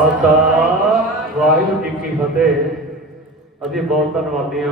ਖਾਲਸਾ ਵਾਹਿਗੁਰੂ ਜੀ ਕੀ ਫਤਿਹ। ਅਸੀਂ ਬਹੁਤ ਧੰਨਵਾਦੀ ਹਾਂ।